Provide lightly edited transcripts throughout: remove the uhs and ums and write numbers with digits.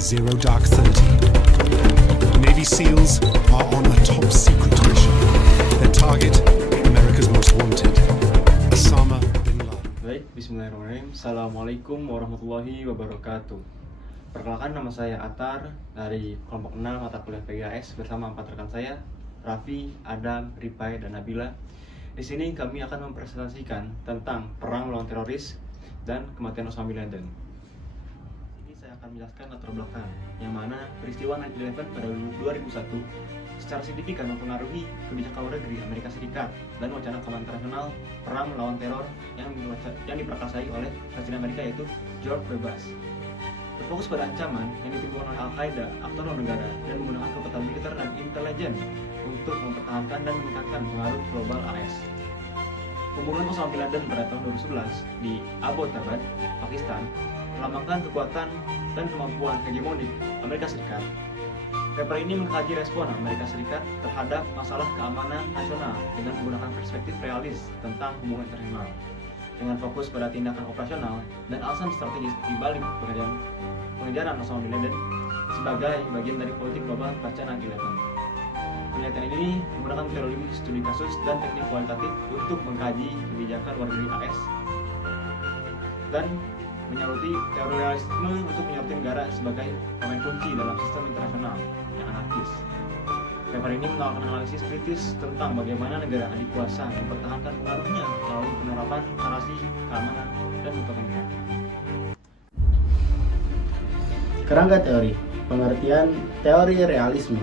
Zero Dark 30. Navy SEALs are on a top secret mission. Their target, America's most wanted, Osama bin Laden. Baik, bismillahirrahmanirrahim. Assalamualaikum warahmatullahi wabarakatuh. Perkenalkan, nama saya Atar dari kelompok 6 mata kuliah PGAS bersama 4 rekan saya, Raffi, Adam, Ripai, dan Nabila. Di sini kami akan mempresentasikan tentang perang melawan teroris dan kematian Osama bin Laden. Ini saya akan menjelaskan latar belakang, yang mana peristiwa 9/11 pada 2001 secara signifikan mempengaruhi kebijakan luar negeri Amerika Serikat dan wacana keamanan internasional perang melawan teror yang diperkasai oleh Presiden Amerika, yaitu George W. Bush. Berfokus pada ancaman yang ditimbulkan oleh Al-Qaeda, aktor luar negara, dan menggunakan kekuatan militer dan intelijen untuk mempertahankan dan meningkatkan pengaruh global AS. Pembunuhan Osama bin Laden pada tahun 2011 di Abbottabad, Pakistan, melambangkan kekuatan dan kemampuan hegemonik Amerika Serikat. Paper ini mengkaji respon Amerika Serikat terhadap masalah keamanan nasional dengan menggunakan perspektif realis tentang hubungan internasional, dengan fokus pada tindakan operasional dan alasan strategis di balik pengejaran Osama bin Laden sebagai bagian dari politik global pasca 9/11. Penelitian ini menggunakan metodologi studi kasus dan teknik kualitatif untuk mengkaji kebijakan luar negeri AS dan menyoroti teori realisme untuk menyoroti negara sebagai pemain kunci dalam sistem internasional yang anarkis. Paper ini melakukan analisis kritis tentang bagaimana negara adik kuasa mempertahankan pengaruhnya melalui penerapan narasi keamanan dan kepemimpinan. Kerangka teori, pengertian teori realisme.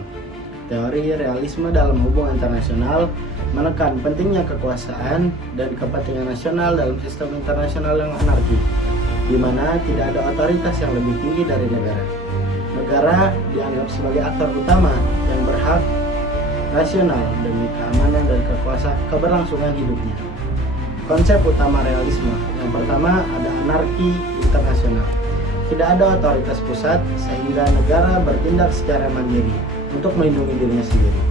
Teori realisme dalam hubungan internasional menekan pentingnya kekuasaan dan kepentingan nasional dalam sistem internasional yang anarki, di mana tidak ada otoritas yang lebih tinggi dari negara. Negara dianggap sebagai aktor utama yang berhak rasional demi keamanan dan keberlangsungan hidupnya. Konsep utama realisme, yang pertama ada anarki internasional. Tidak ada otoritas pusat sehingga negara bertindak secara mandiri untuk melindungi dirinya sendiri.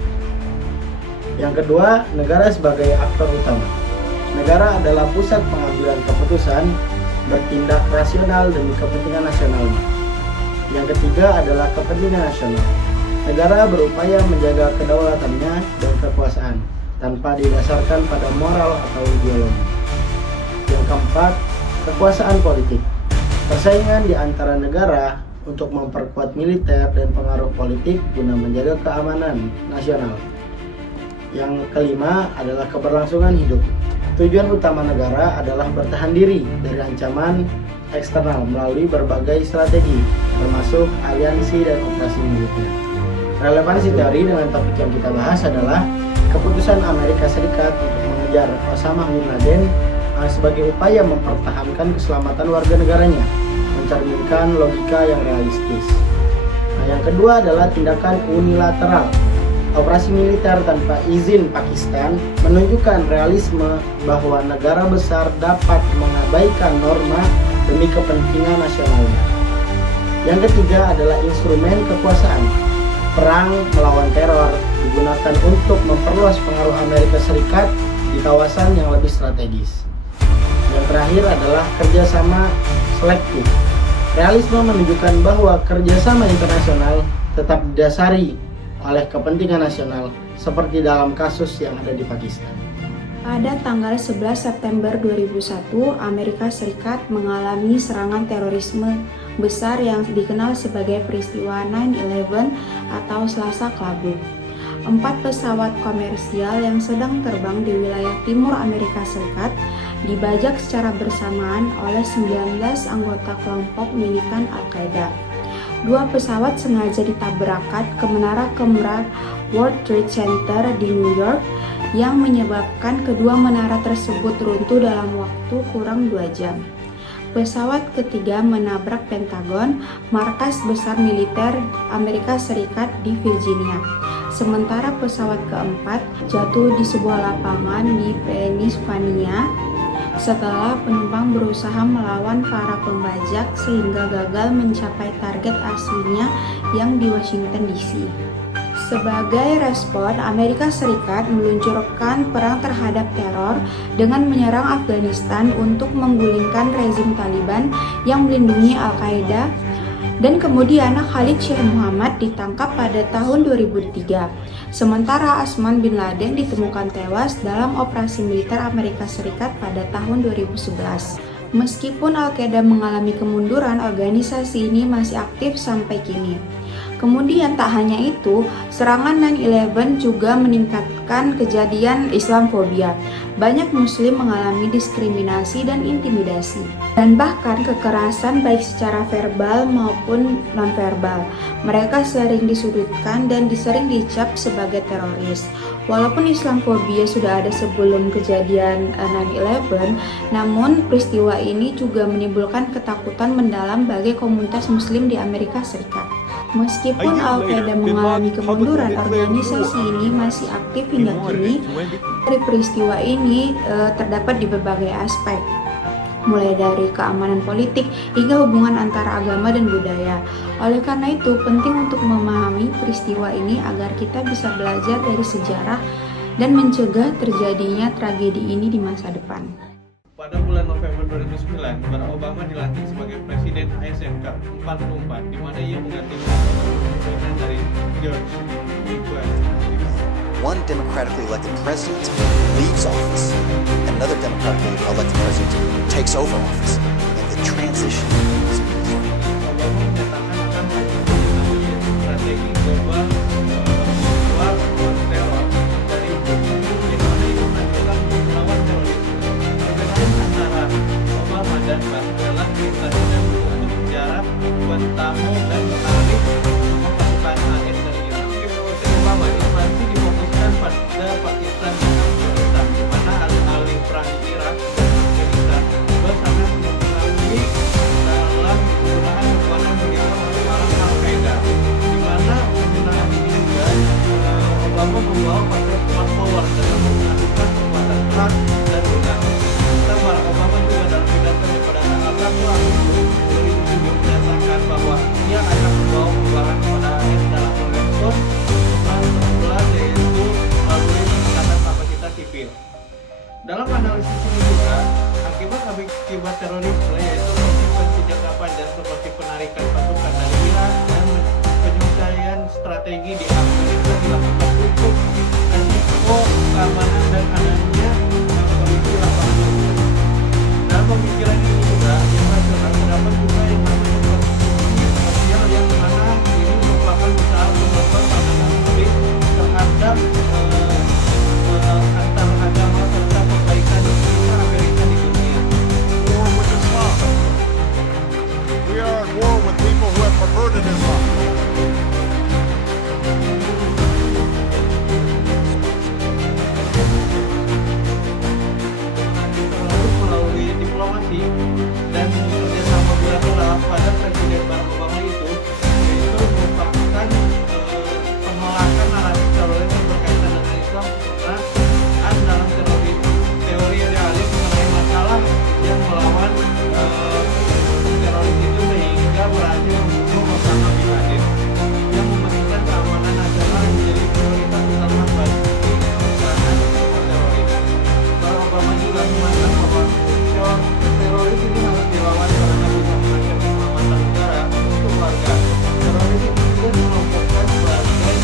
Yang kedua, negara sebagai aktor utama. Negara adalah pusat pengambilan keputusan, bertindak rasional demi kepentingan nasionalnya. Yang ketiga adalah kepentingan nasional. Negara berupaya menjaga kedaulatannya dan kekuasaan tanpa didasarkan pada moral atau ideologi. Yang keempat, kekuasaan politik. Persaingan di antara negara untuk memperkuat militer dan pengaruh politik guna menjaga keamanan nasional. Yang kelima adalah keberlangsungan hidup. Tujuan utama negara adalah bertahan diri dari ancaman eksternal melalui berbagai strategi, termasuk aliansi dan operasi militer. Relevansi teori dengan topik yang kita bahas adalah keputusan Amerika Serikat untuk mengejar Osama bin Laden sebagai upaya mempertahankan keselamatan warga negaranya, mencerminkan logika yang realistis. Yang kedua adalah tindakan unilateral. Operasi militer tanpa izin Pakistan menunjukkan realisme bahwa negara besar dapat mengabaikan norma demi kepentingan nasionalnya. Yang ketiga adalah instrumen kekuasaan. Perang melawan teror digunakan untuk memperluas pengaruh Amerika Serikat di kawasan yang lebih strategis. Yang terakhir adalah kerjasama selektif. Realisme menunjukkan bahwa kerjasama internasional tetap didasari oleh kepentingan nasional, seperti dalam kasus yang ada di Pakistan. Pada tanggal 11 September 2001, Amerika Serikat mengalami serangan terorisme besar yang dikenal sebagai peristiwa 9/11 atau Selasa Kelabu. 4 pesawat komersial yang sedang terbang di wilayah timur Amerika Serikat dibajak secara bersamaan oleh 19 anggota kelompok militan Al-Qaeda. 2 pesawat sengaja ditabrakkan ke menara Kemrar World Trade Center di New York yang menyebabkan kedua menara tersebut runtuh dalam waktu kurang 2 jam. Pesawat ketiga menabrak Pentagon, markas besar militer Amerika Serikat di Virginia. Sementara pesawat keempat jatuh di sebuah lapangan di Pennsylvania setelah penumpang berusaha melawan para pembajak sehingga gagal mencapai target aslinya yang di Washington DC. Sebagai respon, Amerika Serikat meluncurkan perang terhadap teror dengan menyerang Afghanistan untuk menggulingkan rezim Taliban yang melindungi Al-Qaeda Dan kemudian Khalid Sheikh Muhammad ditangkap pada tahun 2003. Sementara Osman bin Laden ditemukan tewas dalam operasi militer Amerika Serikat pada tahun 2011. Meskipun Al-Qaeda mengalami kemunduran, organisasi ini masih aktif sampai kini. Kemudian tak hanya itu, serangan 9/11 juga meningkatkan kejadian Islamfobia. Banyak muslim mengalami diskriminasi dan intimidasi, dan bahkan kekerasan baik secara verbal maupun nonverbal. Mereka sering disudutkan dan sering dicap sebagai teroris. Walaupun Islamfobia sudah ada sebelum kejadian 9/11, namun peristiwa ini juga menimbulkan ketakutan mendalam bagi komunitas muslim di Amerika Serikat. Meskipun Al-Qaeda mengalami kemunduran, organisasi ini masih aktif hingga kini. Dari peristiwa ini terdapat di berbagai aspek, mulai dari keamanan politik hingga hubungan antara agama dan budaya. Oleh karena itu, penting untuk memahami peristiwa ini agar kita bisa belajar dari sejarah dan mencegah terjadinya tragedi ini di masa depan. Pada bulan November 2009, Barack Obama dilantik sebagai Presiden ASN ke-44, di mana ia menggantikan presiden dari George W. One democratically elected president leaves office, another democratically elected president takes over office, and the transition is beautiful. Obama menyatakan akan melakukan strategi global war on terror dari di mana itu adalah melawan terorisme. Perbedaan antara Obama dan Bush adalah perintahnya untuk menjarah Guantanamo dan menarik pasukan AS dari Irak. Keputusan Obama invasi difokuskan pada Pakistan dan Afghanistan, di mana alih-alih perang di Irak dan Afghanistan, Bush sangat mengetahui dalam penggunaan kekuatan militer melawan Al-Qaeda, di mana penggunaan ini juga Obama membawa konsep smart power dalam mengadukan kekuatan perang dan lunak. Serta Barack Obama juga dalam pidatonya pada tanggal 1 Agustus 2007 menyatakan bahwa ia akan membawa perubahan pada AS dalam merespons permasalahan yaitu melalui peningkatan kapasitas sipil. Dalam analisis ini juga, akibat terorisme yaitu konsekuensi jangka panjang seperti penarikan pasukan dari Irak dan penyelesaian strategi di Afghanistan dilakukan untuk risiko keamanan dan adanya kondisi lapangan. Dalam pemikiran ini juga yang rasional terdapat juga yang namanya konsumsi sosial yang mana ini merupakan usaha membangun pandangan publik terhadap antar agama serta perbaikan citra Amerika di dunia. War with Islam. We are at war with people who have perverted Islam. Terus melalui diplomasi dan kerjasama bilateral pada Presiden Barack Obama itu merupakan penolakan naratif teroris yang berkaitan dengan Islam penggunaan dalam teori realis mengenai masalah yang melawan teroris itu sehingga berhasil membunuh Osama bin Laden yang mementingkan keamanan nasional yang menjadi prioritas utama bagi serangan teroris. Barack Obama juga mengatakan bahwa teroris ini harus dilawan karena bisa mengancam keselamatan negara untuk warga. Teroris itu juga dikelompokkan sebagai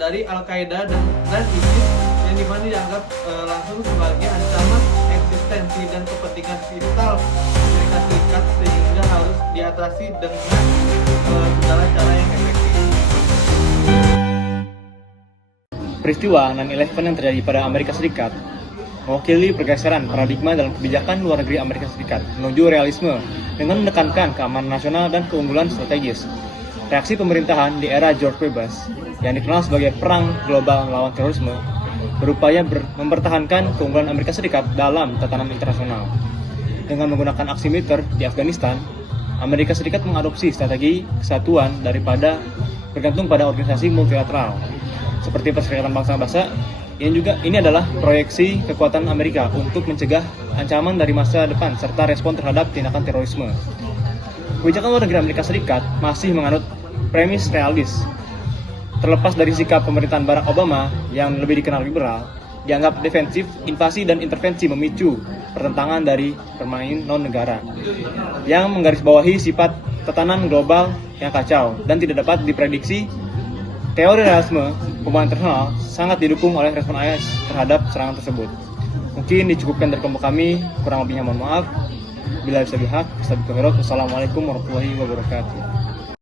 dari Al-Qaeda dan ISIS yang dimana dianggap langsung sebagai ancaman eksistensi dan kepentingan vital Amerika Serikat sehingga harus diatasi dengan segala cara yang efektif. Peristiwa 9/11 yang terjadi pada Amerika Serikat mewakili pergeseran paradigma dalam kebijakan luar negeri Amerika Serikat menuju realisme dengan menekankan keamanan nasional dan keunggulan strategis. Reaksi pemerintahan di era George W. Bush yang dikenal sebagai perang global melawan terorisme berupaya mempertahankan keunggulan Amerika Serikat dalam tatanan internasional. Dengan menggunakan aksi militer di Afghanistan, Amerika Serikat mengadopsi strategi kesatuan daripada bergantung pada organisasi multilateral seperti Perserikatan Bangsa-Bangsa. Ini adalah proyeksi kekuatan Amerika untuk mencegah ancaman dari masa depan serta respon terhadap tindakan terorisme. Kebijakan luar negeri Amerika Serikat masih menganut premis realis. Terlepas dari sikap pemerintahan Barack Obama yang lebih dikenal liberal, dianggap defensif, invasi dan intervensi memicu pertentangan dari pemain non-negara yang menggarisbawahi sifat tatanan global yang kacau dan tidak dapat diprediksi. Teori realisme hubungan internasional sangat didukung oleh respon IS terhadap serangan tersebut. Mungkin dicukupkan dari kelompok kami, kurang lebihnya mohon maaf. Bila bisa bihak, Assalamualaikum warahmatullahi wabarakatuh.